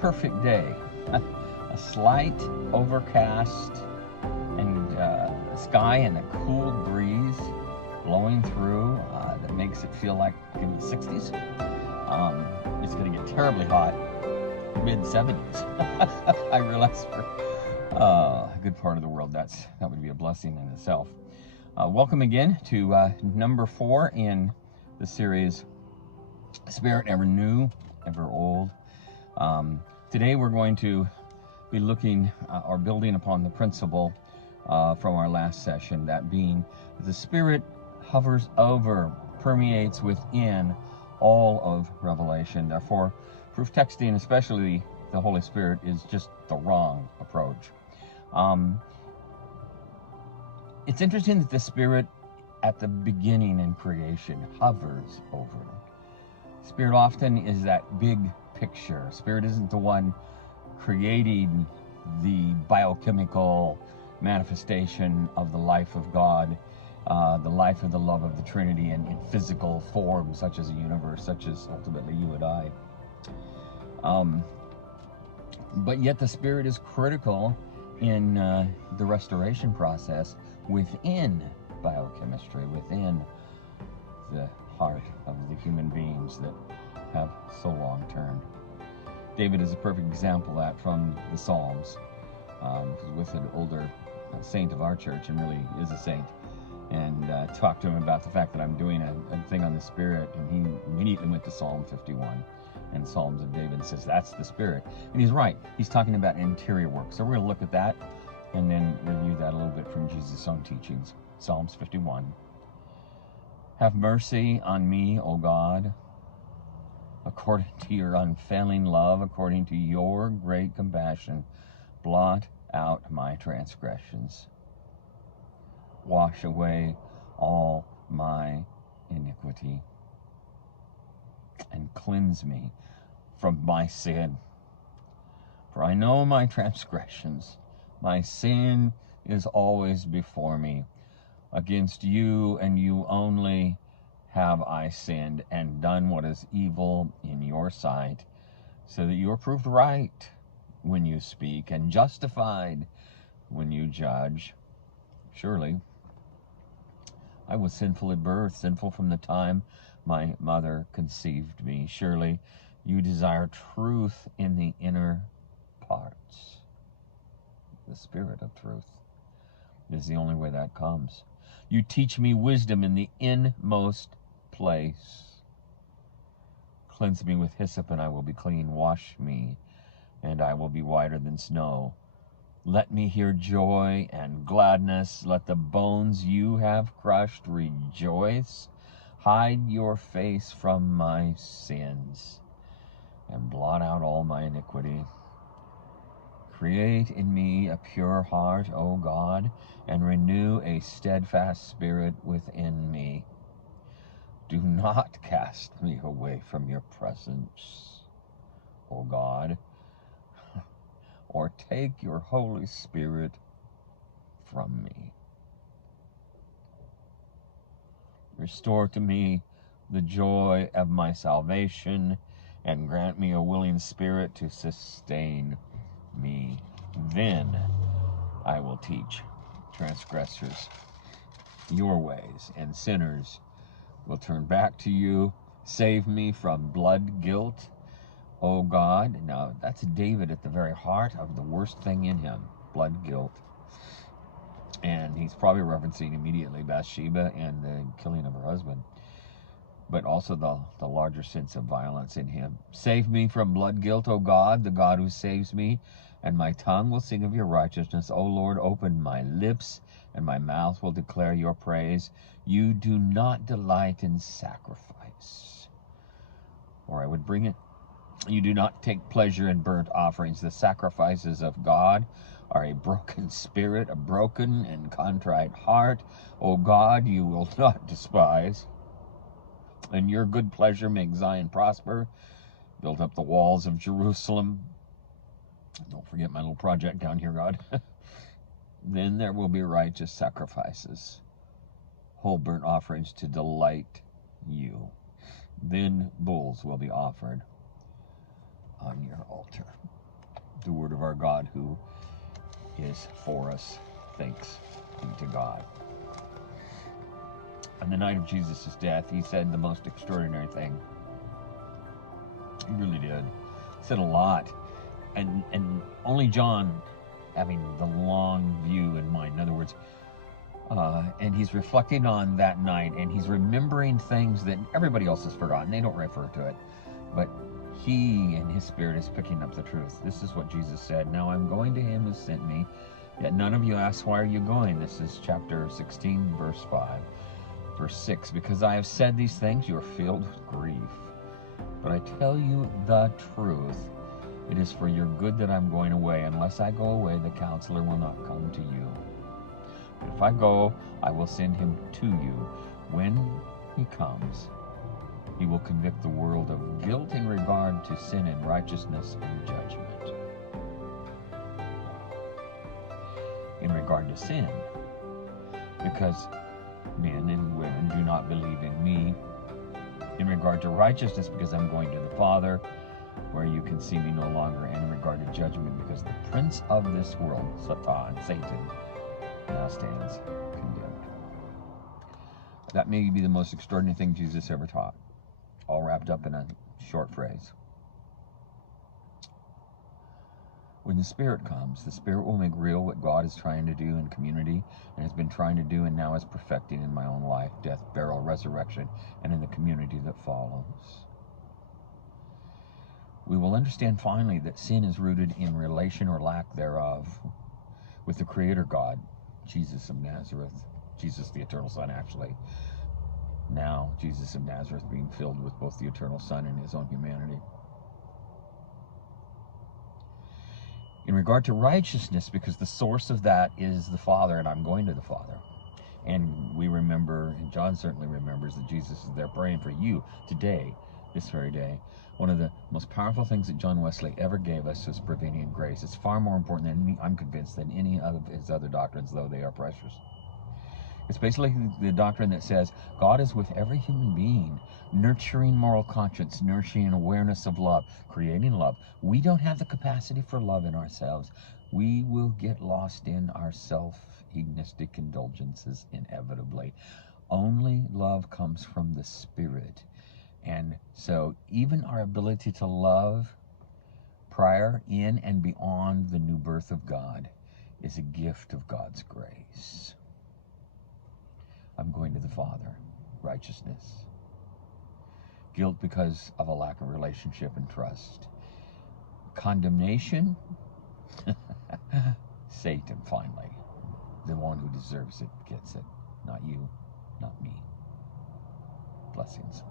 perfect day. A slight overcast and sky and a cool breeze blowing through that makes it feel like in the 60s. It's going to get terribly hot, mid-70s. I realize for a good part of the world that would be a blessing in itself. Welcome again to number 4 in the series Spirit, Ever New, Ever Old. Today we're going to be looking or building upon the principle from our last session, that being the Spirit hovers over, permeates within all of Revelation. Therefore, proof texting, especially the Holy Spirit, is just the wrong approach. It's interesting that the Spirit at the beginning in creation hovers over. Spirit often is that big picture. Spirit isn't the one creating the biochemical manifestation of the life of God, the life of the love of the Trinity in physical form, such as a universe, such as ultimately you and I. But yet the Spirit is critical in the restoration process within biochemistry, within the heart of the human beings that have so long turned. David is a perfect example of that from the Psalms. With an older saint of our church, and really is a saint, and talked to him about the fact that I'm doing a thing on the Spirit, and he immediately went to Psalm 51 and Psalms of David, and says that's the Spirit. And he's right. He's talking about interior work. So we're going to look at that and then review that a little bit from Jesus' own teachings. Psalms 51. Have mercy on me, O God, according to your unfailing love, according to your great compassion. Blot out my transgressions. Wash away all my iniquity, and cleanse me from my sin. For I know my transgressions. My sin is always before me. Against you and you only have I sinned and done what is evil in your sight, so that you are proved right when you speak and justified when you judge. Surely I was sinful at birth, sinful from the time my mother conceived me. Surely you desire truth in the inner parts. The Spirit of truth is the only way that comes. You teach me wisdom in the inmost place. Cleanse me with hyssop, and I will be clean. Wash me, and I will be whiter than snow. Let me hear joy and gladness. Let the bones you have crushed rejoice. Hide your face from my sins, and blot out all my iniquity. Create in me a pure heart, O God, and renew a steadfast spirit within me. Do not cast me away from your presence, O God, or take your Holy Spirit from me. Restore to me the joy of my salvation, and grant me a willing spirit to sustain me. Then I will teach transgressors your ways, and sinners will turn back to you. Save me from blood guilt, O God. Now, that's David at the very heart of the worst thing in him, blood guilt. And he's probably referencing immediately Bathsheba and the killing of her husband, but also the larger sense of violence in him. Save me from blood guilt, O God, the God who saves me, and my tongue will sing of your righteousness. O Lord, open my lips, and my mouth will declare your praise. You do not delight in sacrifice, or I would bring it. You do not take pleasure in burnt offerings. The sacrifices of God are a broken spirit, a broken and contrite heart. O God, you will not despise. And your good pleasure make Zion prosper. Build up the walls of Jerusalem. Don't forget my little project down here, God. Then there will be righteous sacrifices, whole burnt offerings to delight you. Then bulls will be offered. on your altar. The word of our God who is for us. Thanks be to God. On the night of Jesus' death, he said the most extraordinary thing. He really did. He said a lot. And only John having the long view in mind. In other words, and he's reflecting on that night, and he's remembering things that everybody else has forgotten. They don't refer to it. But he and his spirit is picking up the truth. This is what Jesus said. Now I'm going to him who sent me, yet none of you ask, why are you going? This is chapter 16, verse 5. Verse 6, because I have said these things, you are filled with grief. But I tell you the truth. It is for your good that I'm going away. Unless I go away, the counselor will not come to you. But if I go, I will send him to you. When he comes, he will convict the world of guilt in regard to sin and righteousness and judgment. In regard to sin, because men and women do not believe in me. In regard to righteousness, because I'm going to the Father, where you can see me no longer. And in regard to judgment, because the prince of this world, Satan, now stands condemned. That may be the most extraordinary thing Jesus ever taught, all wrapped up in a short phrase. When the Spirit comes, the Spirit will make real what God is trying to do in community and has been trying to do and now is perfecting in my own life, death, burial, resurrection, and in the community that follows. We will understand finally that sin is rooted in relation or lack thereof with the Creator God, Jesus of Nazareth, Jesus the Eternal Son actually. Now, Jesus of Nazareth being filled with both the Eternal Son and his own humanity. In regard to righteousness, because the source of that is the Father, and I'm going to the Father. And we remember, and John certainly remembers, that Jesus is there praying for you today, this very day. One of the most powerful things that John Wesley ever gave us was prevenient grace. It's far more important than I'm convinced, than any of his other doctrines, though they are precious. It's basically the doctrine that says God is with every human being, nurturing moral conscience, nourishing awareness of love, creating love. We don't have the capacity for love in ourselves. We will get lost in our self-hedonistic indulgences inevitably. Only love comes from the Spirit. And so even our ability to love prior, in, and beyond the new birth of God is a gift of God's grace. I'm going to the Father. Righteousness. Guilt because of a lack of relationship and trust. Condemnation. Satan, finally. The one who deserves it gets it. Not you, not me. Blessings.